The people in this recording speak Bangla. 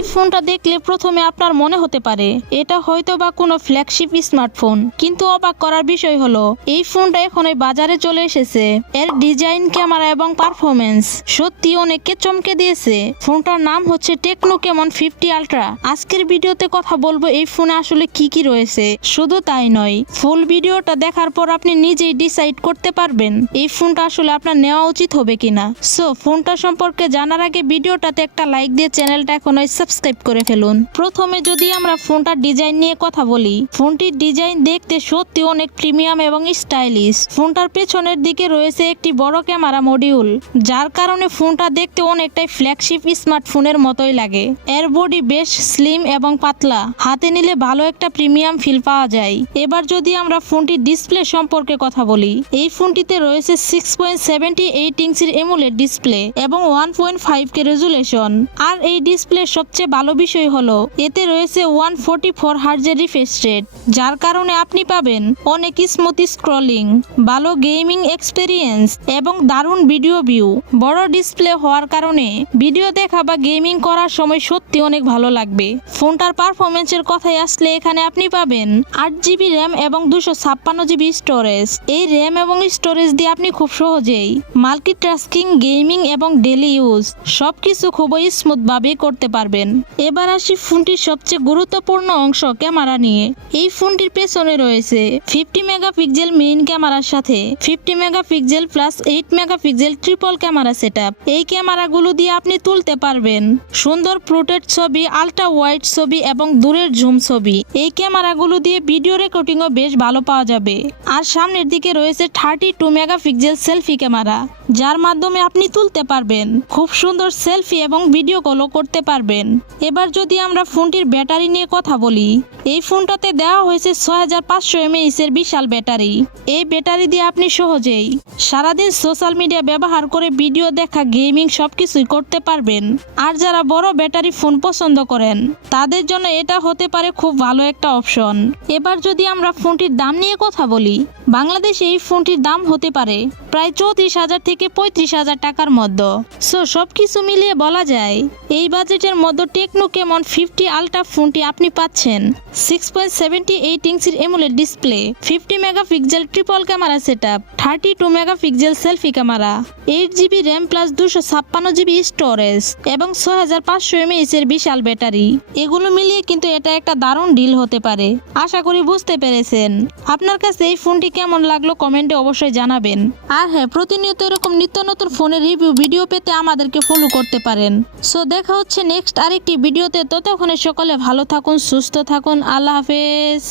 এই ফোনটা দেখলে প্রথমে আপনার মনে হতে পারে এটা হয়তো বা কোনো ফ্ল্যাগশিপ স্মার্টফোন, কিন্তু অবাক করার বিষয় হলো এই ফোনটা এখন এই বাজারে চলে এসেছে। এর ডিজাইন, ক্যামেরা এবং পারফরমেন্স সত্যি অনেককে চমকে দিয়েছে। ফোনটার নাম হচ্ছে টেকনো ক্যামন 50 আলট্রা। আজকের ভিডিওতে কথা বলবো এই ফোনে আসলে কি কি রয়েছে। শুধু তাই নয়, ফুল ভিডিওটা দেখার পর আপনি নিজেই ডিসাইড করতে পারবেন এই ফোনটা আসলে আপনার নেওয়া উচিত হবে কিনা। সো ফোনটা সম্পর্কে জানার আগে ভিডিওটাতে একটা লাইক দিয়ে চ্যানেলটা এখনই সাবস্ক্রাইব করে ফেলুন। প্রথমে যদি আমরা ফোনটার ডিজাইন নিয়ে কথা বলি, ফোনটির ডিজাইন দেখতে সত্যি অনেক প্রিমিয়াম এবং স্টাইলিশ। ফোনটার পেছনের দিকে রয়েছে একটি বড় ক্যামেরা মডিউল, যার কারণে ফোনটা দেখতে অনেকটাই ফ্ল্যাগশিপ স্মার্টফোনের মতোই লাগে। এর বডি বেশ স্লিম এবং পাতলা, হাতে নিলে ভালো একটা প্রিমিয়াম ফিল পাওয়া যায়। এবার যদি আমরা ফোনটির ডিসপ্লে সম্পর্কে কথা বলি, এই ফোনটিতে রয়েছে 6.78 ইঞ্চির এমোলেড ডিসপ্লে এবং 1.5K রেজুলেশন। আর এই ডিসপ্লে সবচেয়ে ভালো বিষয় হলো এতে রয়েছে 144 হার্জের রিফ্রেশ রেট, যার কারণে আপনি পাবেন অনেক স্মুথ স্ক্রলিং, ভালো গেমিং এক্সপেরিয়েন্স এবং দারুণ ভিডিও ভিউ। বড় ডিসপ্লে হওয়ার কারণে ভিডিও দেখা বা গেমিং করার সময় সত্যি অনেক ভালো লাগবে। ফোনটার পারফরমেন্সের কথায় আসলে এখানে আপনি পাবেন 8GB র্যাম এবং 256GB স্টোরেজ। এই র্যাম এবং স্টোরেজ দিয়ে আপনি খুব সহজেই মাল্টিটাস্কিং, গেমিং এবং ডেইলি ইউজ সবকিছু খুবই স্মুথ ভাবে করতে পারবেন। এবার আসি ফোনটির সবচেয়ে গুরুত্বপূর্ণ অংশ, ক্যামেরা নিয়ে। এই ফোনটির পেছনে রয়েছে 50 মেগাপিক্সেল মেইন ক্যামেরার সাথে 50 megapixel plus 8 megapixel triple camera setup. এই ক্যামেরাগুলো দিয়ে আপনি তুলতে পারবেন সুন্দর পোর্ট্রেট ছবি, আলট্রা ওয়াইড ছবি এবং দূরের জুম ছবি। এই ক্যামেরাগুলো দিয়ে ভিডিও রেকর্ডিংও বেশ ভালো পাওয়া যাবে। আর সামনের দিকে রয়েছে 32 মেগাপিক্সেল সেলফি ক্যামেরা, যার মাধ্যমে আপনি তুলতে পারবেন খুব সুন্দর সেলফি এবং ভিডিও কলও করতে পারবেন। এবার যদি আমরা ফোনটির ব্যাটারি নিয়ে কথা বলি, এই ফোনটাতে দেওয়া হয়েছে 6500 mAh এর বিশাল ব্যাটারি। এই ব্যাটারি দিয়ে আপনি সহজেই সারাদিন সোশ্যাল মিডিয়া ব্যবহার করে ভিডিও দেখা, গেমিং সবকিছুই করতে পারবেন। আর যারা বড় ব্যাটারি ফোন পছন্দ করেন তাদের জন্য এটা হতে পারে খুব ভালো একটা অপশন। এবার যদি আমরা ফোনটির দাম নিয়ে কথা বলি, বাংলাদেশে এই ফোনটির দাম হতে পারে প্রায় 34,000 থেকে 35,000 টাকার মধ্যে। সো সবকিছু মিলিয়ে বলা যায় এই বাজেটের মধ্যে টেকনো ক্যামন 50 আলট্রা ফোনটি আপনি পাচ্ছেন 6.78 ইঞ্চির AMOLED display, 50 megapixel triple camera setup, 32 megapixel selfie camera, 8GB RAM plus 256GB storage এবং 6500 mAh এর বিশাল ব্যাটারি। এগুলো মিলিয়ে কিন্তু এটা একটা দারুণ ডিল হতে পারে। আশা করি বুঝতে পেরেছেন। আপনার কাছে এই ফোনটি কেমন লাগলো কমেন্টে অবশ্যই জানাবেন। আর হ্যাঁ, প্রতিনিয়ত এরকম নিত্য নতুন ফোনের রিভিউ ভিডিও পেতে আমাদেরকে ফলো করতে পারেন। সো দেখা হচ্ছে নেক্সট আরেকটি ভিডিওতে। ততক্ষণে সকলে ভালো থাকুন, সুস্থ থাকুন। আল্লাহ হাফেজ।